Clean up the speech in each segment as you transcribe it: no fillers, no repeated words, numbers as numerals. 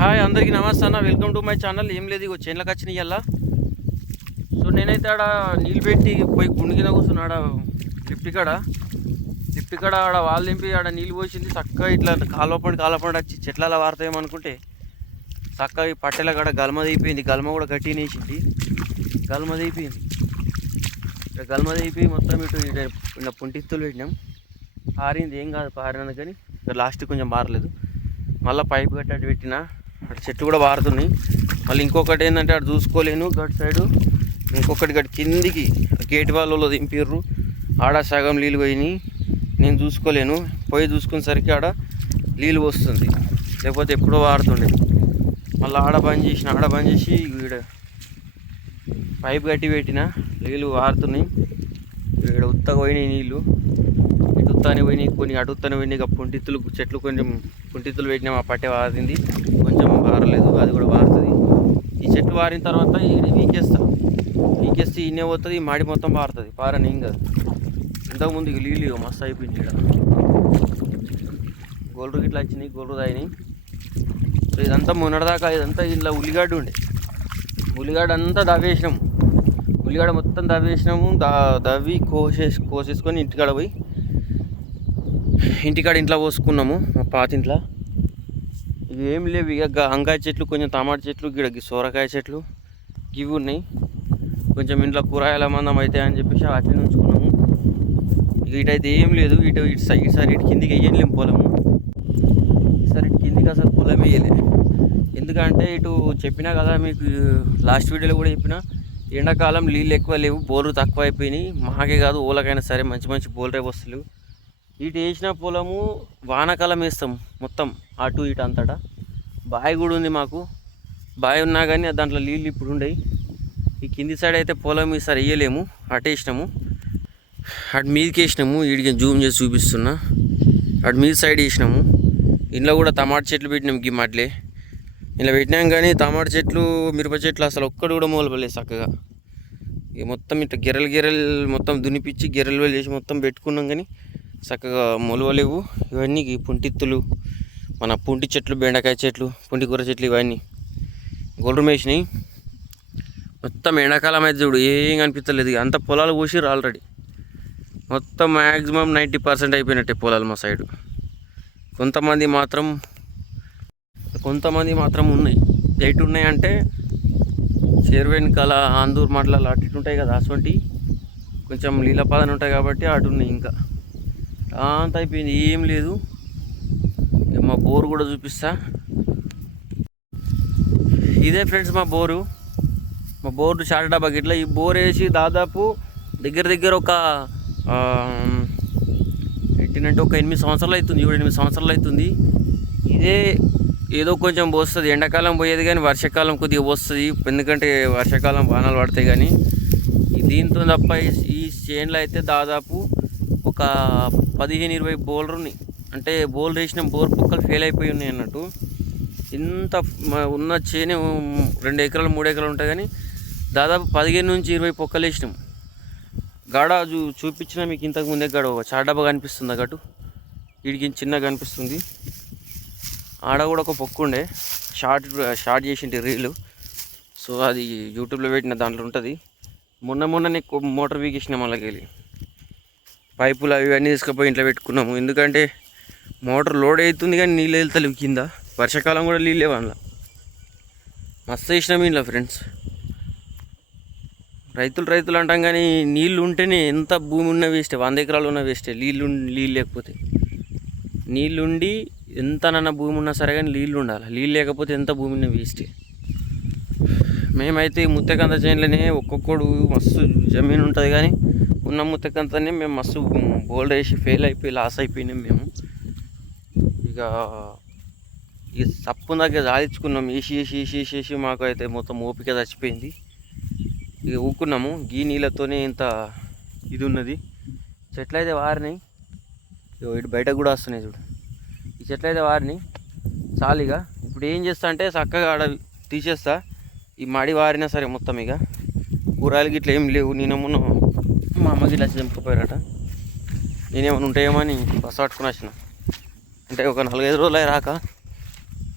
Hi అందరికీ నమస్తే అన్న, వెల్కమ్ టు మై ఛానల్. ఏం లేదు, ఇగో చేనులకు వచ్చినాయి ఇవాళ. సో నేనైతే ఆడ నీళ్ళు పెట్టి పోయి గుండు కింద కూర్చున్నా. లిఫ్ట్ కాడ ఆడ వాళ్ళు దింపి ఆడ నీళ్ళు పోసింది. చక్కగా ఇట్లా కాలపండి వచ్చి చెట్ల వారుతాయేమనుకుంటే చక్కగా ఈ పట్టెల కాడ గల్మ దిగిపోయింది. గల్మ కూడా గట్టి నేసింది. గల్మ దిగిపోయింది. మొత్తం ఇటు పుంటిత్తులు పెట్టినాం. పారింది, ఏం కాదు పారినది, కానీ లాస్ట్ కొంచెం మారలేదు. మళ్ళీ పైపు కట్టి పెట్టిన అటు చెట్లు కూడా పారుతున్నాయి. మళ్ళీ ఇంకొకటి ఏంటంటే అటు చూసుకోలేను, గటు సైడు ఇంకొకటి గటు కిందికి గేట్ వాళ్ళలో దింపిర్రు. ఆడ సగం నీళ్ళు పోయినాయి, నేను చూసుకోలేను. పోయి చూసుకునేసరికి ఆడ నీళ్ళు వస్తుంది, లేకపోతే ఎప్పుడో వారుతుండే. మళ్ళీ ఆడ బంద్ చేసి ఈడ పైపు కట్టి పెట్టిన, నీళ్ళు వారుతున్నాయి. ఇక్కడ ఉత్తగా పోయినాయి నీళ్ళు, ఇటు ఉత్తానే పోయినాయి, కొన్ని అటు ఉత్తానే పోయినాయి. ఇక చెట్లు కొంచెం పుంటిత్తులు పెట్టినా ఆ పట్టే వారింది, కొంచెం వారలేదు, అది కూడా వారుతుంది. ఈ చెట్టు వారిన తర్వాత వీకేస్తే ఇన్నే పోతుంది, మాడి మొత్తం పారుతుంది. పారని ఏం కాదు. ఇంతకుముందు ఇక నీళ్ళు మస్తు అయిపోయింది. ఇక్కడ గోల్రు గిట్లా వచ్చినాయి, గోల్రు తాగినాయి. సో ఇదంతా మొన్నటిదాకా ఇదంతా ఇలా ఉల్లిగడ్డ ఉండే, ఉల్లిగడ్డ అంతా దవ్వేసినాము. ఉల్లిగడ్డ మొత్తం దవ్వేసినాము. దవ్వి కోసేసుకొని ఇంటికాడ పోసుకున్నాము. మా పాతింట్లో ఇవి ఏం లేవు. ఇక వంకాయ చెట్లు, కొంచెం టమాటా చెట్లు, గిడ సోరకాయ చెట్లు ఇవి ఉన్నాయి. కొంచెం ఇంట్లో కూరగాయల మందం అయితే అని చెప్పేసి వాటిని ఉంచుకున్నాము. ఇక ఇటైతే ఏం లేదు. ఈసారి ఇటు కిందికి వేయలేము పొలము. ఈసారి ఇటు కిందికి అసలు పొలం వేయలే. ఎందుకంటే ఇటు చెప్పినా కదా మీకు, లాస్ట్ వీడియోలో కూడా చెప్పిన, ఎండాకాలం నీళ్ళు ఎక్కువ లేవు, బోర్లు తక్కువ అయిపోయినాయి. మాకే కాదు, ఓలకైనా సరే మంచి బోర్లే వస్తలేవు. ఇటు వేసిన పొలము వానాకాలం వేస్తాం మొత్తం, అటు ఇటు అంతటా. బావి కూడా ఉంది మాకు. బావి ఉన్నా కానీ దాంట్లో నీళ్ళు ఇప్పుడు ఉండయి. ఈ కింది సైడ్ అయితే పొలం ఈసారి వేయలేము, అటు వేసినాము. అటు మీదకి వేసినాము, వీడికి జూమ్ చేసి చూపిస్తున్నా. అటు మీద సైడ్ వేసినాము. ఇంట్లో కూడా టమాటా చెట్లు పెట్టినాము. గిమ్మట్లే ఇలా పెట్టినాం, కానీ టమాటా చెట్లు, మిరప చెట్లు అసలు ఒక్కడు కూడా మూలపడలేదు చక్కగా. ఇక మొత్తం ఇట్లా గెర్రెలు మొత్తం దునిపించి గెర్రెలు చేసి మొత్తం పెట్టుకున్నాం, కానీ చక్కగా మొలవలేవు. ఇవన్నీ పుంటిత్తులు, మన పుంటి చెట్లు, బెండకాయ చెట్లు, పుంటి కూర చెట్లు, ఇవన్నీ గొల్లు మేసినాయి. మొత్తం ఎండాకాలం అయితే చూడు ఏం కనిపించలేదు. అంత పొలాలు పోసిర్రు ఆల్రెడీ. మొత్తం మ్యాక్సిమం 90% అయిపోయినట్టే పొలాలు మా సైడు. కొంతమంది మాత్రం ఉన్నాయి. ఎయిట్ ఉన్నాయంటే చేరువెనకాల ఆందూరు మట్ల అటు ఉంటాయి కదా, అటువంటి కొంచెం నీళ్ళపాదన ఉంటాయి కాబట్టి అటు ఉన్నాయి. ఇంకా అంత అయిపోయింది, ఏం లేదు. మా బోరు కూడా చూపిస్తా. ఇదే ఫ్రెండ్స్ మా బోరు షార్ట్ డబ్బా గిట్లా. ఈ బోర్ వేసి దాదాపు దగ్గర ఒక ఎట్టినంటే ఒక 8 సంవత్సరాలు అవుతుంది, 7-8 సంవత్సరాలు అవుతుంది. ఇదే ఏదో కొంచెం పోస్తుంది. ఎండాకాలం పోయేది కానీ వర్షాకాలం కొద్దిగా పోస్తుంది, ఎందుకంటే వర్షాకాలం వానలు పడతాయి. కానీ దీంతో తప్ప ఈ చేనులో అయితే దాదాపు ఒక 15-20 బోర్లు ఉన్నాయి. అంటే బోర్లు వేసిన బోర్ పొక్కలు ఫెయిల్ అయిపోయి ఉన్నాయి అన్నట్టు. ఇంత ఉన్న చేను 2 ఎకరాలు 3 ఎకరాలు ఉంటాయి, కానీ దాదాపు 15-20 పొక్కలు వేసినాం. గాడ చూపించిన మీకు ఇంతకు ముందే గాడ చాడబ్బా కనిపిస్తుంది. అటు వీడికి చిన్నగా కనిపిస్తుంది. ఆడ కూడా ఒక పొక్కు ఉండే, షార్ట్ చేసింటి రీలు. సో అది యూట్యూబ్లో పెట్టిన దాంట్లో ఉంటుంది. మొన్ననే మోటార్ వీకేసిన మళ్ళీ వెళ్ళి పైపులు అవన్నీ తీసుకుపోయి ఇంట్లో పెట్టుకున్నాము. ఎందుకంటే మోటార్ లోడ్ అవుతుంది కానీ నీళ్ళు వెళ్తలేవు కింద. వర్షాకాలం కూడా నీళ్ళు లేవు అందులో. మస్తు వేసినాము ఇంట్లో ఫ్రెండ్స్. రైతులు అంటాం కానీ నీళ్ళు ఉంటేనే ఎంత భూమి ఉన్న వేస్టే, 100 ఎకరాలు ఉన్న వేస్టే. నీళ్ళు లేకపోతే, నీళ్ళుండి ఎంతనన్నా భూమి ఉన్నా సరే కానీ నీళ్ళు ఉండాలి. నీళ్ళు లేకపోతే ఎంత భూమి ఉన్న వేస్టే. మేమైతే ముత్తకంత చేనులోనే ఒక్కొక్కడు మస్తు జమీన్ ఉంటుంది, కానీ ఉన్న ముత్తకంతనే మేము మస్తు బోల్డ్ వేసి ఫెయిల్ అయిపోయి లాస్ అయిపోయినాం మేము. ఇక ఈ సప్పు దగ్గర సాధించుకున్నాం. వేసి మాకు అయితే మొత్తం ఓపిక చచ్చిపోయింది. ఇక ఊక్కున్నాము. గీ నీళ్ళతోనే ఇంత ఇది ఉన్నది. చెట్లు అయితే వారినాయి, ఇటు బయటకు కూడా వస్తున్నాయి చూడు. ఈ చెట్లు అయితే వారినాయి చాలిగా. ఇప్పుడు ఏం చేస్తా అంటే చక్కగా ఆడ తీసేస్తా. ఈ మడి వారినా సరే మొత్తం. ఇక కూరగాయలు గిట్ల ఏం లేవు. నేనేమో మా అమ్మకి ఇట్లా చంపుకుపోయారట, నేనేమైనా ఉంటాయేమో అని బస్సు పట్టుకుని వచ్చిన. అంటే ఒక 4-5 రోజులు రాక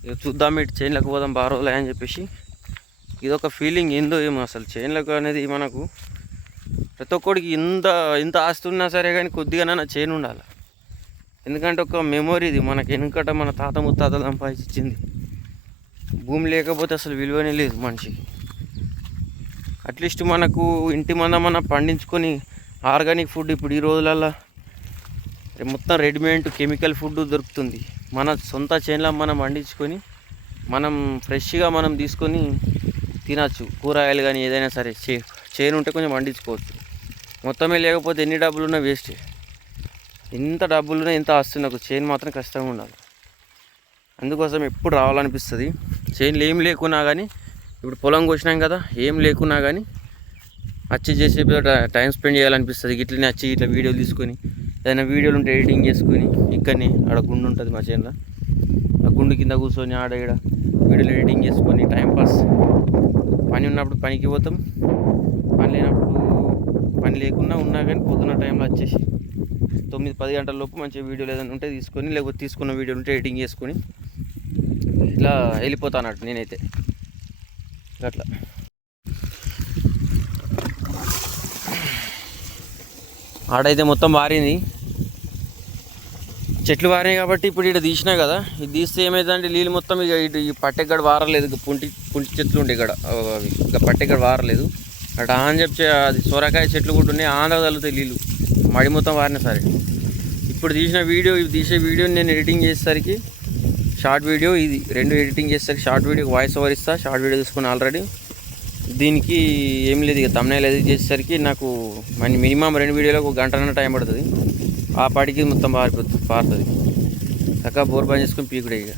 ఇక చూద్దాం ఇటు చైన్లకు పోదాం బాగా రోజులు అని చెప్పేసి ఇదొక ఫీలింగ్ ఏందో ఏమో అసలు చైన్లకు అనేది మనకు ప్రతి ఒక్కడికి ఇంత ఆస్తి ఉన్నా సరే కానీ కొద్దిగానైనా చైన్ ఉండాలి. ఎందుకంటే ఒక మెమొరీ ఇది మనకి వెనుకట మన తాత ముత్తాతలు సంపాదించింది. భూమి లేకపోతే అసలు విలువనే లేదు మనిషికి. అట్లీస్ట్ మనకు ఇంటి మన పండించుకొని ఆర్గానిక్ ఫుడ్ ఇప్పుడు ఈ రోజులల్లో మొత్తం రెడీమేడ్ కెమికల్ ఫుడ్ దొరుకుతుంది. మన సొంత చేనులో మనం పండించుకొని మనం ఫ్రెష్గా మనం తీసుకొని తినచ్చు. కూరగాయలు కానీ ఏదైనా సరే చేను ఉంటే కొంచెం పండించుకోవచ్చు. మొత్తమే లేకపోతే ఎన్ని డబ్బులున్నా వేస్టే. ఎంత డబ్బులున్నా ఎంత ఆస్తి నాకు చేను మాత్రం కష్టంగా ఉండాలి. అందుకోసం ఎప్పుడు రావాలనిపిస్తుంది. చేనులు ఏం లేకున్నా కానీ ఇప్పుడు పొలం కోసినాం కదా, ఏం లేకున్నా కానీ వచ్చి చేసే టైం స్పెండ్ చేయాలనిపిస్తుంది. ఇట్లనే వచ్చి ఇట్లా వీడియోలు తీసుకొని ఏదైనా వీడియోలు ఉంటే ఎడిటింగ్ చేసుకొని ఇక్కడనే ఆడ గుండు ఉంటుంది మా చేనులో, ఆ గుండు కింద కూర్చొని ఆడ ఇక్కడ వీడియోలు ఎడిటింగ్ చేసుకొని టైంపాస్. పని ఉన్నప్పుడు పనికి పోతాం, పని లేనప్పుడు పని లేకున్నా ఉన్నా కానీ పొద్దున్న టైంలో వచ్చేసి 9-10 గంటల లోపు మంచిగా వీడియోలు ఏదైనా ఉంటే తీసుకొని, లేకపోతే తీసుకున్న వీడియోలు ఉంటే ఎడిటింగ్ చేసుకొని ఇట్లా వెళ్ళిపోతాను అన్నట్టు నేనైతే అట్లా. ఆడైతే మొత్తం వారింది, చెట్లు వారినాయి కాబట్టి ఇప్పుడు ఇక్కడ తీసినా కదా. ఇది తీస్తే ఏమైందంటే నీళ్ళు మొత్తం ఇక ఇటు ఈ పట్టెక్కడ వారలేదు. పుంటి చెట్లు ఉండే ఇక్కడ అవి ఇక పట్టెక్కడ వారలేదు. అటు ఆన్ చెప్పి అది సొరకాయ చెట్లు కూడా ఉన్నాయి, ఆంధ్ర తగులుతాయి నీళ్ళు. మడి మొత్తం వారిన సరే. ఇప్పుడు తీసిన వీడియో, ఇది తీసే వీడియోని నేను ఎడిటింగ్ చేసేసరికి షార్ట్ వీడియో ఇది 2 ఎడిటింగ్ చేసేసరికి షార్ట్ వీడియో వాయిస్ ఓవర్ ఇస్తా. షార్ట్ వీడియో తీసుకుని ఆల్రెడీ దీనికి ఏం లేదు, ఇక thumbnail ఎడిట్ చేసేసరికి నాకు మినిమం 2 వీడియోలకు 1 గంటన్న టైం పడుతుంది. ఆ పాటికి మొత్తం పారుతుంది. చక్కగా బోర్ బంద్ చేసుకుని పీకుడే ఇక.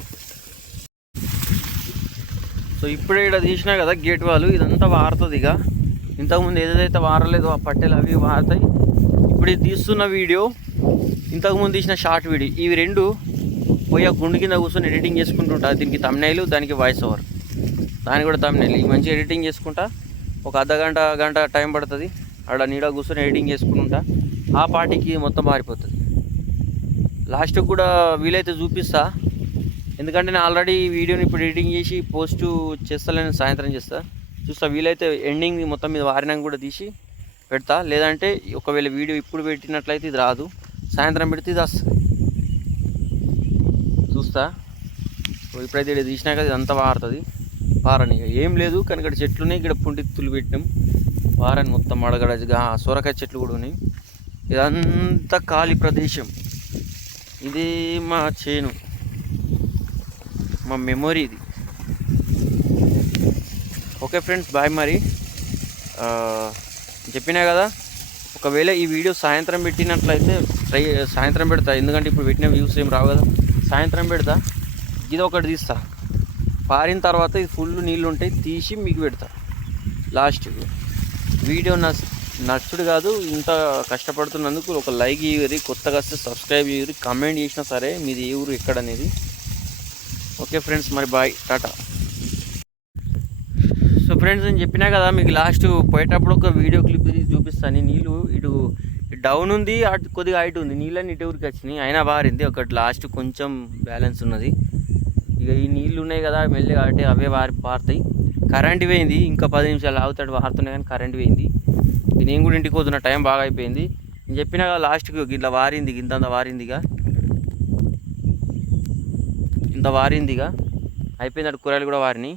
సో ఇప్పుడే ఇక్కడ తీసినా కదా గేట్ వాళ్ళు, ఇదంతా వారుతుంది. ఇక ఇంతకుముందు ఏదైతే వారలేదో ఆ పట్టెలు అవి వారుతాయి. ఇప్పుడు ఇది తీస్తున్న వీడియో, ఇంతకుముందు తీసిన షార్ట్ వీడియో, ఇవి 2 పోయి ఆ గుండు కింద కూర్చొని ఎడిటింగ్ చేసుకుంటుంటా. దీనికి thumbnail, దానికి వాయిస్ ఓవర్, దానికి కూడా thumbnail. ఈ మంచిగా ఎడిటింగ్ చేసుకుంటా. ఒక గంట టైం పడుతుంది. ఆడ నీడ కూర్చొని ఎడిటింగ్ చేసుకుంటా. ఆ పాటికి మొత్తం మారిపోతుంది. లాస్ట్కి కూడా వీలైతే చూపిస్తా, ఎందుకంటే నేను ఆల్రెడీ వీడియోని ఇప్పుడు ఎడిటింగ్ చేసి పోస్ట్ చేస్తాను. సాయంత్రం చేస్తా, చూస్తా. వీలైతే ఎండింగ్ మొత్తం మీద వారినాక కూడా తీసి పెడతా. లేదంటే ఒకవేళ వీడియో ఇప్పుడు పెట్టినట్లయితే ఇది రాదు, సాయంత్రం పెడితే ఇది వస్తుంది. చూస్తా. ఇప్పుడైతే ఇక్కడ తీసినాక ఇదంతా వారుతుంది. వారని ఏం లేదు కానీ ఇక్కడ చెట్లు ఉన్నాయి. ఇక్కడ పుంటిత్తులు పెట్టినాం వారాన్ని మొత్తం. అడగడ సొరకాయ చెట్లు కూడా ఉన్నాయి. ఇదంతా ఖాళీ ప్రదేశం. ఇది మా చేను, మా మెమొరీ ఇది. Okay friends, bye. మరి చెప్పినా కదా, ఒకవేళ ఈ వీడియో సాయంత్రం పెట్టినట్లయితే సాయంత్రం పెడతా. ఎందుకంటే ఇప్పుడు పెట్టిన వ్యూస్ ఏం రావు కదా. సాయంత్రం పెడతా. ఇది ఒకటి తీస్తా. పారిన తర్వాత ఇది ఫుల్ నీళ్ళు ఉంటాయి, తీసి మీకు పెడతా. లాస్ట్ వీడియో నచ్చుడు కాదు, ఇంత కష్టపడుతున్నందుకు ఒక లైక్ ఇవ్వరి, కొత్తగా వస్తే సబ్స్క్రైబ్ ఇవ్వరి, కమెంట్ చేసినా సరే మీది ఏ ఊరు ఎక్కడ అనేది. ఓకే ఫ్రెండ్స్, మరి బాయ్, టాటా. సో ఫ్రెండ్స్, నేను చెప్పినా కదా మీకు లాస్ట్ పోయేటప్పుడు ఒక వీడియో క్లిప్ తీసి చూపిస్తాను. నీళ్ళు ఇటు డౌన్ ఉంది, అటు కొద్దిగా హైట్ ఉంది. నీళ్ళని ఇటు ఊరికి వచ్చినాయి, అయినా బారింది. ఒకటి లాస్ట్ కొంచెం బ్యాలెన్స్ ఉన్నది. ఇక ఈ నీళ్ళు ఉన్నాయి కదా మెల్లి కాబట్టి అవే పారుతాయి. కరెంట్ పోయింది, ఇంకా 10 నిమిషాలు ఆగుతాడు వారుతున్నాయి కానీ కరెంట్ పోయింది. నేను కూడా ఇంటికి పోతున్న, టైం బాగా అయిపోయింది. నేను చెప్పినా కదా లాస్ట్కి ఇట్లా వారింది, ఇంత వారిందిగా, ఇంత వారిందిగా అయిపోయింది. అటు కూరగాయలు కూడా వారినాయి.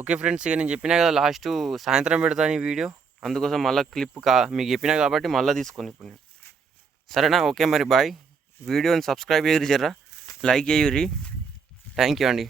ఓకే ఫ్రెండ్స్, ఇక నేను చెప్పినా కదా లాస్ట్ సాయంత్రం పెడతాను ఈ వీడియో. అందుకోసం మళ్ళీ క్లిప్ మీకు చెప్పినా కాబట్టి మళ్ళీ తీసుకొని ఇప్పుడు నేను. సరేనా? ఓకే మరి బాయ్. వీడియోని సబ్స్క్రైబ్ చేయరు, జర్రా లైక్ చేయరు. థ్యాంక్ యూ అండి.